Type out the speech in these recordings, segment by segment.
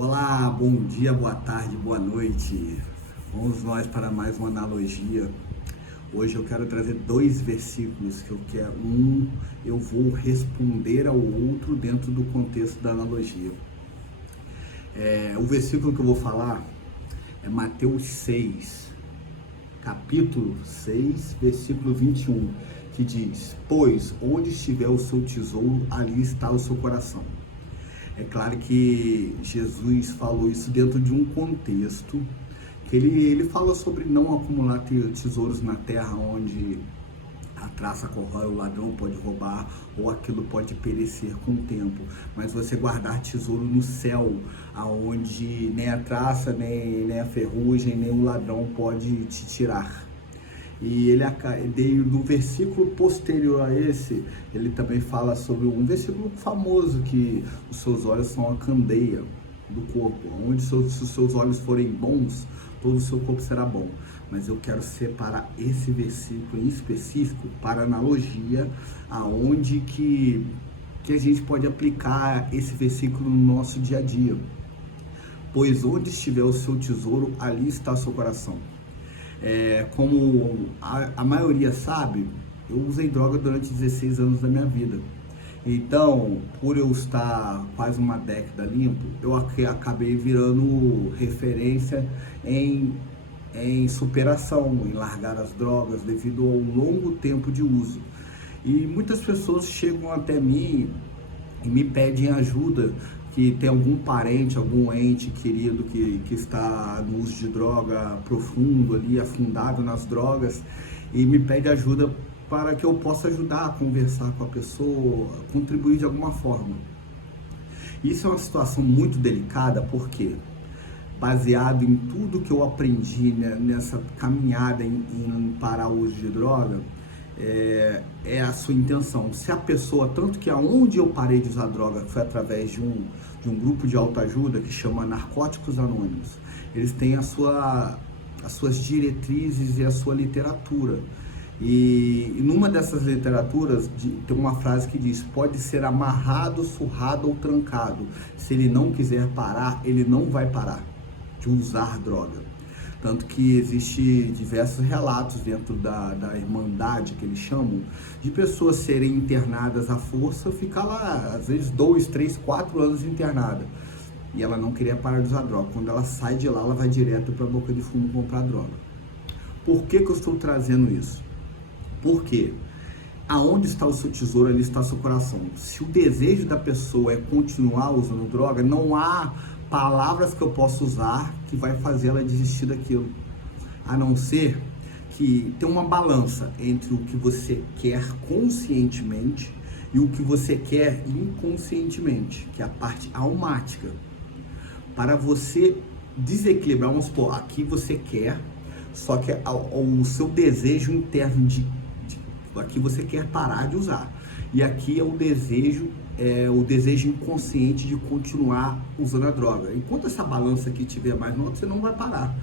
Olá, bom dia, boa tarde, boa noite. Vamos nós para mais uma analogia. Hoje eu quero trazer dois versículos que eu vou responder ao outro dentro do contexto da analogia. O versículo que eu vou falar é Mateus 6, capítulo 6, versículo 21, que diz: Pois onde estiver o seu tesouro, ali está o seu coração. É claro que Jesus falou isso dentro de um contexto que ele fala sobre não acumular tesouros na terra onde a traça corrói, o ladrão pode roubar ou aquilo pode perecer com o tempo, mas você guardar tesouro no céu, aonde nem a traça, nem a ferrugem, nem o ladrão pode te tirar. E no versículo posterior a esse, ele também fala sobre um versículo famoso, que os seus olhos são a candeia do corpo, onde se os seus olhos forem bons, todo o seu corpo será bom. Mas eu quero separar esse versículo em específico para analogia, aonde que a gente pode aplicar esse versículo no nosso dia a dia. Pois onde estiver o seu tesouro, ali está o seu coração. Como a maioria sabe, eu usei droga durante 16 anos da minha vida. Então, por eu estar quase uma década limpo, eu acabei virando referência em superação, em largar as drogas devido ao longo tempo de uso. E muitas pessoas chegam até mim e me pedem ajuda, que tem algum parente, algum ente querido que está no uso de droga profundo ali, afundado nas drogas, e me pede ajuda para que eu possa ajudar a conversar com a pessoa, contribuir de alguma forma. Isso é uma situação muito delicada, porque baseado em tudo que eu aprendi nessa caminhada em parar o uso de droga, é a sua intenção. Se a pessoa, tanto que aonde eu parei de usar droga foi através de um grupo de autoajuda que chama Narcóticos Anônimos. Eles têm as suas diretrizes e a sua literatura. E numa dessas literaturas tem uma frase que diz: pode ser amarrado, surrado ou trancado. Se ele não quiser parar, ele não vai parar de usar droga. Tanto que existe diversos relatos dentro da Irmandade, que eles chamam, de pessoas serem internadas à força, ficar lá, às vezes 2, 3, 4 anos internada. E ela não queria parar de usar droga. Quando ela sai de lá, ela vai direto para a boca de fumo comprar droga. Por que eu estou trazendo isso? Porque aonde está o seu tesouro, ali está o seu coração. Se o desejo da pessoa é continuar usando droga, não há palavras que eu possa usar que vai fazer ela desistir daquilo, a não ser que tem uma balança entre o que você quer conscientemente e o que você quer inconscientemente, que é a parte almática. Para você desequilibrar, vamos supor, aqui você quer, só que o seu desejo interno aqui você quer parar de usar, e aqui é o desejo inconsciente de continuar usando a droga. Enquanto essa balança aqui estiver mais no alto, você não vai parar.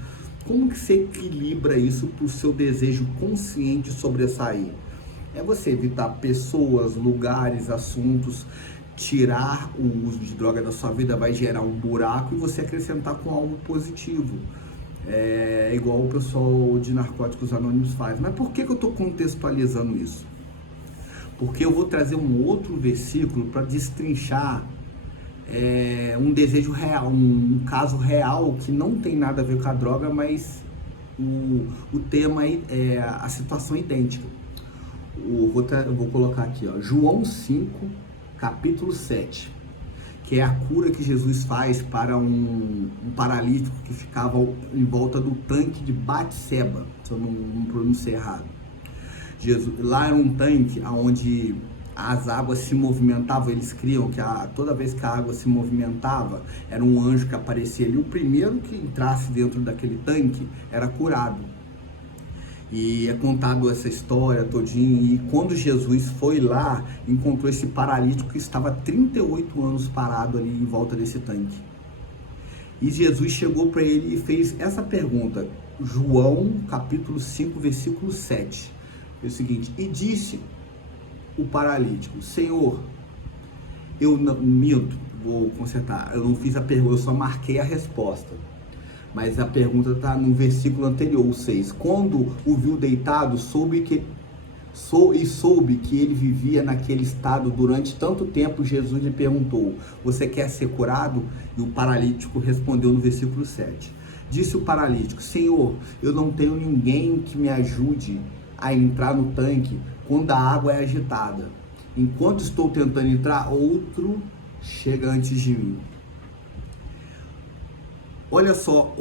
Como que você equilibra isso para o seu desejo consciente sobressair? É você evitar pessoas, lugares, assuntos. Tirar o uso de droga da sua vida vai gerar um buraco e você acrescentar com algo positivo. É igual o pessoal de Narcóticos Anônimos faz. Mas por que eu estou contextualizando isso? Porque eu vou trazer um outro versículo para destrinchar um desejo real, um caso real que não tem nada a ver com a droga, mas o tema é a situação idêntica. Eu vou colocar aqui, ó, João 5, capítulo 7, que é a cura que Jesus faz para um paralítico que ficava em volta do tanque de Batseba, se eu não pronunciei errado. Lá era um tanque onde as águas se movimentavam. Eles criam que toda vez que a água se movimentava, era um anjo que aparecia ali. O primeiro que entrasse dentro daquele tanque era curado. E é contado essa história todinha. E quando Jesus foi lá, encontrou esse paralítico que estava 38 anos parado ali em volta desse tanque. E Jesus chegou para ele e fez essa pergunta. João capítulo 5, versículo 7. É o seguinte: e disse o paralítico: Senhor, eu não minto, vou consertar. Eu não fiz a pergunta, eu só marquei a resposta. Mas a pergunta está no versículo anterior, o 6. Quando o viu deitado, soube que ele vivia naquele estado durante tanto tempo, Jesus lhe perguntou: você quer ser curado? E o paralítico respondeu no versículo 7. Disse o paralítico: Senhor, eu não tenho ninguém que me ajude a entrar no tanque quando a água é agitada. Enquanto estou tentando entrar, outro chega antes de mim. Olha só,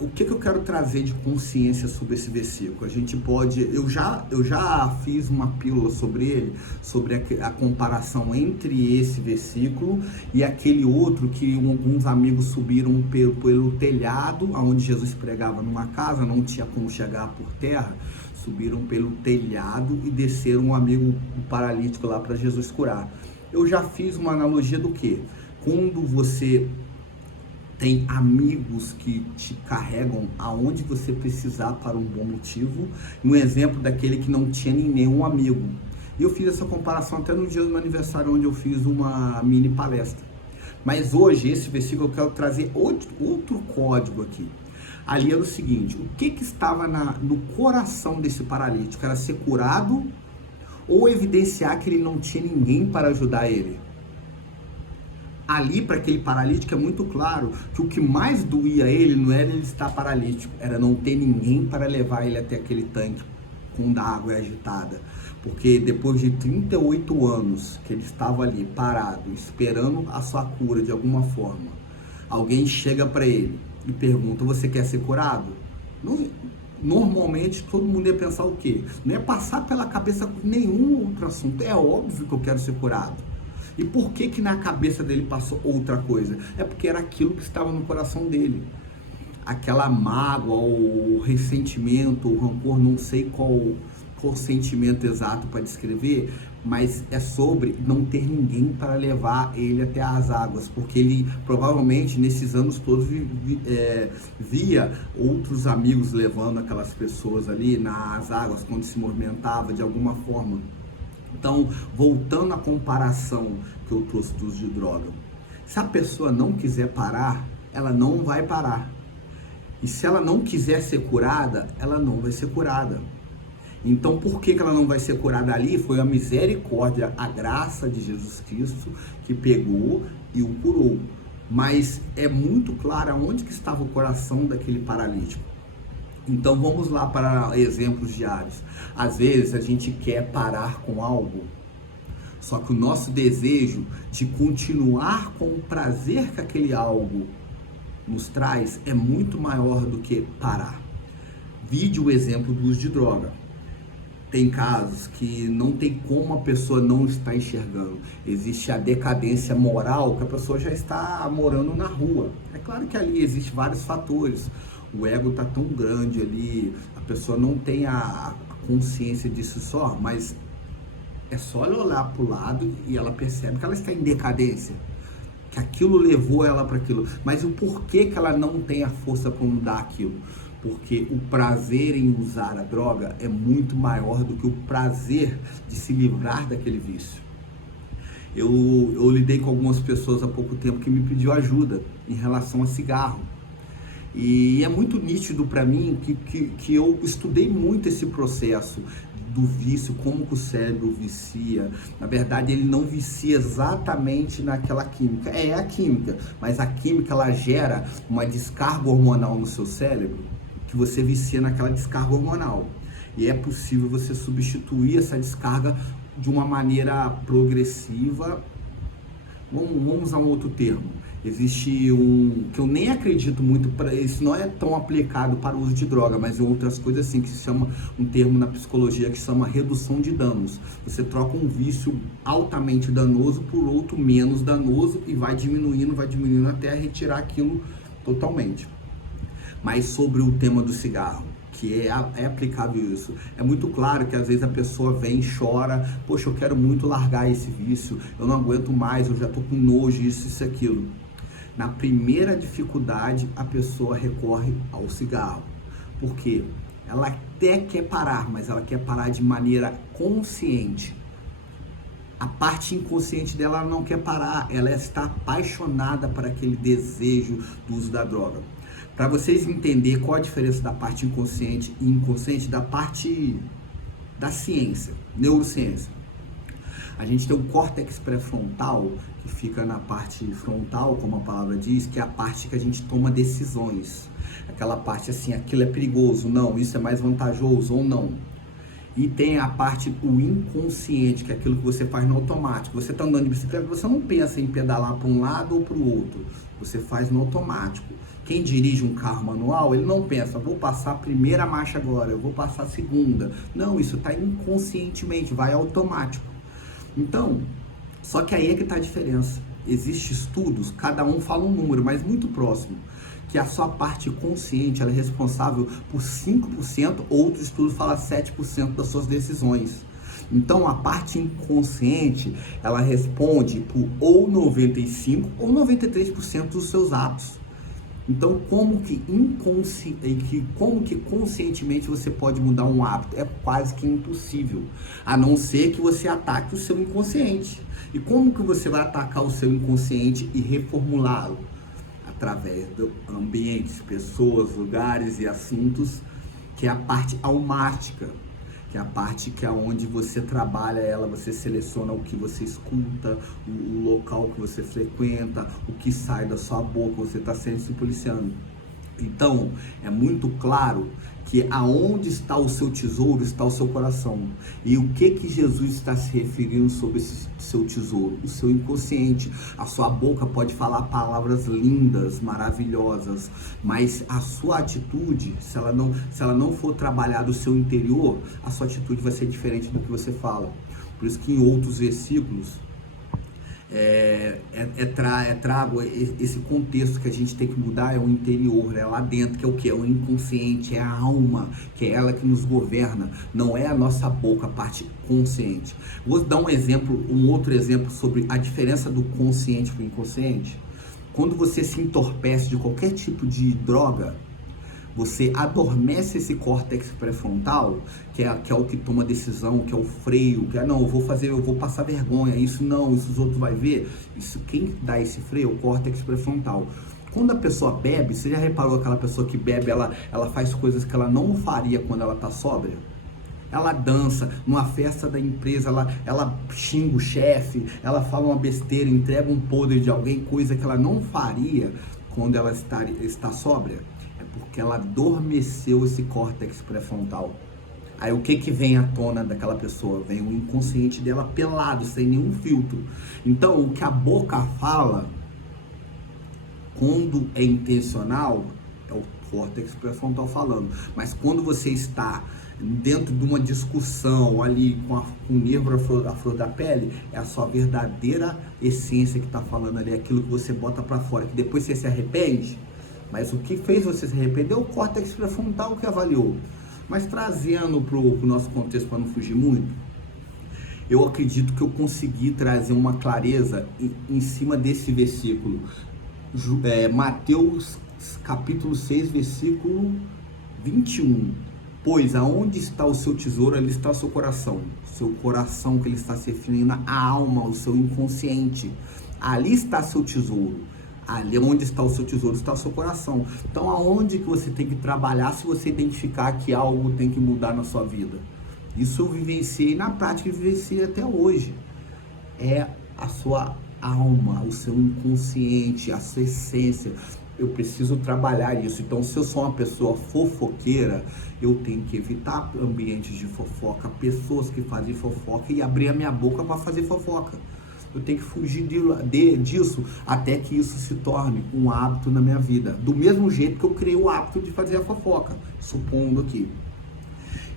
o que eu quero trazer de consciência sobre esse versículo. A gente pode, eu já fiz uma pílula sobre ele, sobre a comparação entre esse versículo e aquele outro que alguns amigos subiram pelo telhado, onde Jesus pregava numa casa, não tinha como chegar por terra, subiram pelo telhado e desceram um amigo paralítico lá para Jesus curar. Eu já fiz uma analogia do quê? Quando você tem amigos que te carregam aonde você precisar para um bom motivo, e um exemplo daquele que não tinha nenhum amigo. E eu fiz essa comparação até no dia do meu aniversário, onde eu fiz uma mini palestra. Mas hoje, esse versículo, eu quero trazer outro código aqui. Ali era o seguinte: o que estava no coração desse paralítico? Era ser curado ou evidenciar que ele não tinha ninguém para ajudar ele? Ali, para aquele paralítico, é muito claro que o que mais doía ele não era ele estar paralítico, era não ter ninguém para levar ele até aquele tanque quando a água é agitada. Porque depois de 38 anos que ele estava ali parado, esperando a sua cura de alguma forma, alguém chega para ele e pergunta: você quer ser curado? Normalmente todo mundo ia pensar o quê? Não ia passar pela cabeça nenhum outro assunto. É óbvio que eu quero ser curado. E por que na cabeça dele passou outra coisa? É porque era aquilo que estava no coração dele. Aquela mágoa, o ressentimento, o rancor, não sei qual sentimento exato para descrever, mas é sobre não ter ninguém para levar ele até as águas, porque ele provavelmente nesses anos todos via outros amigos levando aquelas pessoas ali nas águas quando se movimentava de alguma forma. Então, voltando à comparação que eu trouxe do uso de droga, se a pessoa não quiser parar, ela não vai parar. E se ela não quiser ser curada, ela não vai ser curada. Então, por que ela não vai ser curada ali? Foi a misericórdia, a graça de Jesus Cristo que pegou e o curou. Mas é muito claro aonde que estava o coração daquele paralítico. Então vamos lá para exemplos diários. Às vezes a gente quer parar com algo, só que o nosso desejo de continuar com o prazer que aquele algo nos traz é muito maior do que parar. Vide o exemplo do uso de droga. Tem casos que não tem como a pessoa não estar enxergando. Existe a decadência moral, que a pessoa já está morando na rua. É claro que ali existem vários fatores. O ego está tão grande ali, a pessoa não tem a consciência disso só, mas é só ela olhar para o lado e ela percebe que ela está em decadência, que aquilo levou ela para aquilo. Mas o porquê que ela não tem a força para mudar aquilo? Porque o prazer em usar a droga é muito maior do que o prazer de se livrar daquele vício. Eu lidei com algumas pessoas há pouco tempo que me pediu ajuda em relação a cigarro. E é muito nítido para mim que eu estudei muito esse processo do vício, como que o cérebro vicia. Na verdade, ele não vicia exatamente naquela química. É a química, mas a química ela gera uma descarga hormonal no seu cérebro, que você vicia naquela descarga hormonal. E é possível você substituir essa descarga de uma maneira progressiva. Vamos usar um outro termo. Existe que eu nem acredito muito, isso não é tão aplicado para o uso de droga, mas em outras coisas assim, que se chama um termo na psicologia que se chama redução de danos. Você troca um vício altamente danoso por outro menos danoso e vai diminuindo até retirar aquilo totalmente. Mas sobre o tema do cigarro, que é aplicável isso. É muito claro que às vezes a pessoa vem e chora: poxa, eu quero muito largar esse vício, eu não aguento mais, eu já tô com nojo, isso, aquilo. Na primeira dificuldade, a pessoa recorre ao cigarro. Por quê? Ela até quer parar, mas ela quer parar de maneira consciente. A parte inconsciente dela ela não quer parar, ela está apaixonada por aquele desejo do uso da droga. Para vocês entenderem qual a diferença da parte inconsciente e inconsciente da parte da ciência, neurociência. A gente tem o córtex pré-frontal, que fica na parte frontal, como a palavra diz, que é a parte que a gente toma decisões. Aquela parte assim, aquilo é perigoso, não, isso é mais vantajoso ou não. E tem a parte do inconsciente, que é aquilo que você faz no automático. Você está andando de bicicleta, você não pensa em pedalar para um lado ou para o outro. Você faz no automático. Quem dirige um carro manual, ele não pensa, vou passar a primeira marcha agora, eu vou passar a segunda. Não, isso está inconscientemente, vai automático. Então, só que aí é que está a diferença. Existem estudos, cada um fala um número, mas muito próximo, que a sua parte consciente ela é responsável por 5%, outro estudo fala 7% das suas decisões. Então, a parte inconsciente, ela responde por ou 95% ou 93% dos seus atos. Então, como que conscientemente você pode mudar um hábito? É quase que impossível, a não ser que você ataque o seu inconsciente. E como que você vai atacar o seu inconsciente e reformulá-lo? Através de ambientes, pessoas, lugares e assuntos, que é a parte almática, que é a parte que é onde você trabalha ela, você seleciona o que você escuta, o local que você frequenta, o que sai da sua boca, você está sempre se policiando. Então, é muito claro que aonde está o seu tesouro, está o seu coração. E o que Jesus está se referindo sobre esse seu tesouro? O seu inconsciente. A sua boca pode falar palavras lindas, maravilhosas, mas a sua atitude, se ela não for trabalhar do seu interior, a sua atitude vai ser diferente do que você fala. Por isso que em outros versículos, trago esse contexto que a gente tem que mudar, é o interior, é lá dentro, que é o que? É o inconsciente, é a alma, que é ela que nos governa, não é a nossa boca, a parte consciente. Vou dar um outro exemplo sobre a diferença do consciente para o inconsciente. Quando você se entorpece de qualquer tipo de droga, você adormece esse córtex pré-frontal, que é o que toma decisão, que é o freio, que é, não, eu vou passar vergonha, isso não, isso os outros vão ver. Isso, quem dá esse freio é o córtex pré-frontal. Quando a pessoa bebe, você já reparou aquela pessoa que bebe, ela faz coisas que ela não faria quando ela está sóbria? Ela dança numa festa da empresa, ela xinga o chefe, ela fala uma besteira, entrega um podre de alguém, coisa que ela não faria quando ela está sóbria. Porque ela adormeceu esse córtex pré-frontal. Aí o que vem à tona daquela pessoa? Vem o inconsciente dela pelado, sem nenhum filtro. Então, o que a boca fala, quando é intencional, é o córtex pré-frontal falando. Mas quando você está dentro de uma discussão ali com o nervo à flor da pele, é a sua verdadeira essência que está falando ali, aquilo que você bota para fora, que depois você se arrepende. Mas o que fez você se arrepender é o córtex pré-frontal que avaliou. Mas trazendo para o nosso contexto, para não fugir muito, eu acredito que eu consegui trazer uma clareza em cima desse versículo. Mateus capítulo 6, versículo 21. Pois aonde está o seu tesouro, ali está o seu coração. Seu coração, que ele está se referindo à alma, o seu inconsciente. Ali está seu tesouro. Ali onde está o seu tesouro, está o seu coração. Então, aonde que você tem que trabalhar se você identificar que algo tem que mudar na sua vida? Isso eu vivenciei na prática e vivenciei até hoje. É a sua alma, o seu inconsciente, a sua essência. Eu preciso trabalhar isso. Então, se eu sou uma pessoa fofoqueira, eu tenho que evitar ambientes de fofoca, pessoas que fazem fofoca e abrir a minha boca para fazer fofoca. Eu tenho que fugir disso até que isso se torne um hábito na minha vida. Do mesmo jeito que eu criei o hábito de fazer a fofoca, supondo aqui.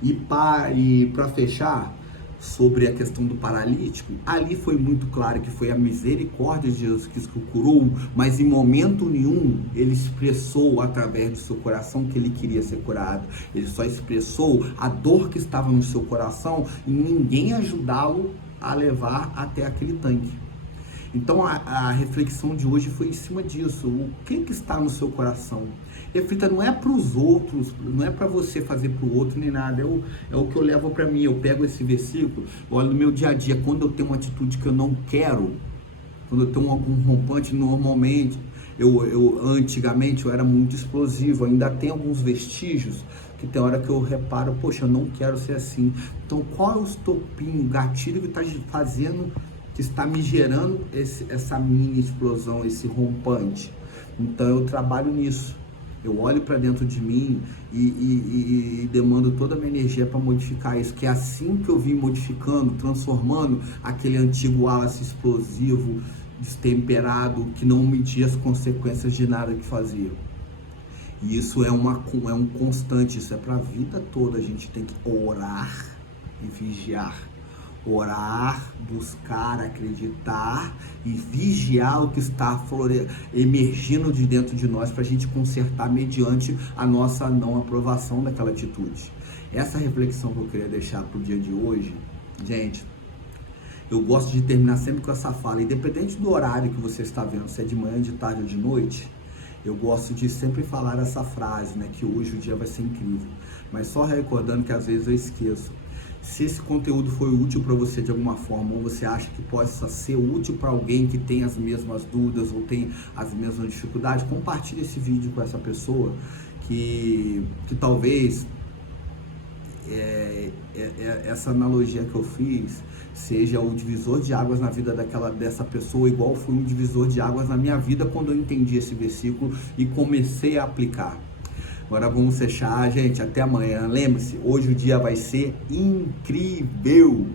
E para fechar, sobre a questão do paralítico, ali foi muito claro que foi a misericórdia de Jesus que o curou, mas em momento nenhum ele expressou através do seu coração que ele queria ser curado. Ele só expressou a dor que estava no seu coração e ninguém ajudá-lo a levar até aquele tanque. Então a reflexão de hoje foi em cima disso. O que está no seu coração? Reflita, não é para os outros, não é para você fazer para o outro nem nada. É o que eu levo para mim. Eu pego esse versículo, olha no meu dia a dia, quando eu tenho uma atitude que eu não quero, quando eu tenho algum rompante, normalmente, antigamente eu era muito explosivo, ainda tem alguns vestígios que tem hora que eu reparo, poxa, eu não quero ser assim. Então qual é o estopim, o gatilho que está fazendo, que está me gerando essa mini explosão, esse rompante? Então eu trabalho nisso. Eu olho para dentro de mim e demando toda a minha energia para modificar isso, que é assim que eu vim modificando, transformando aquele antigo Wallace explosivo, destemperado, que não media as consequências de nada que fazia. E isso é um constante, isso é para a vida toda. A gente tem que orar e vigiar. Orar, buscar, acreditar e vigiar o que está emergindo de dentro de nós para a gente consertar mediante a nossa não aprovação daquela atitude. Essa reflexão que eu queria deixar para o dia de hoje, gente, eu gosto de terminar sempre com essa fala, independente do horário que você está vendo, se é de manhã, de tarde ou de noite, eu gosto de sempre falar essa frase, né, que hoje o dia vai ser incrível, mas só recordando que às vezes eu esqueço. Se esse conteúdo foi útil para você de alguma forma, ou você acha que possa ser útil para alguém que tem as mesmas dúvidas ou tem as mesmas dificuldades, compartilhe esse vídeo com essa pessoa que talvez essa analogia que eu fiz seja o divisor de águas na vida dessa pessoa, igual foi um divisor de águas na minha vida quando eu entendi esse versículo e comecei a aplicar. Agora vamos fechar, gente, até amanhã. Lembre-se, hoje o dia vai ser incrível.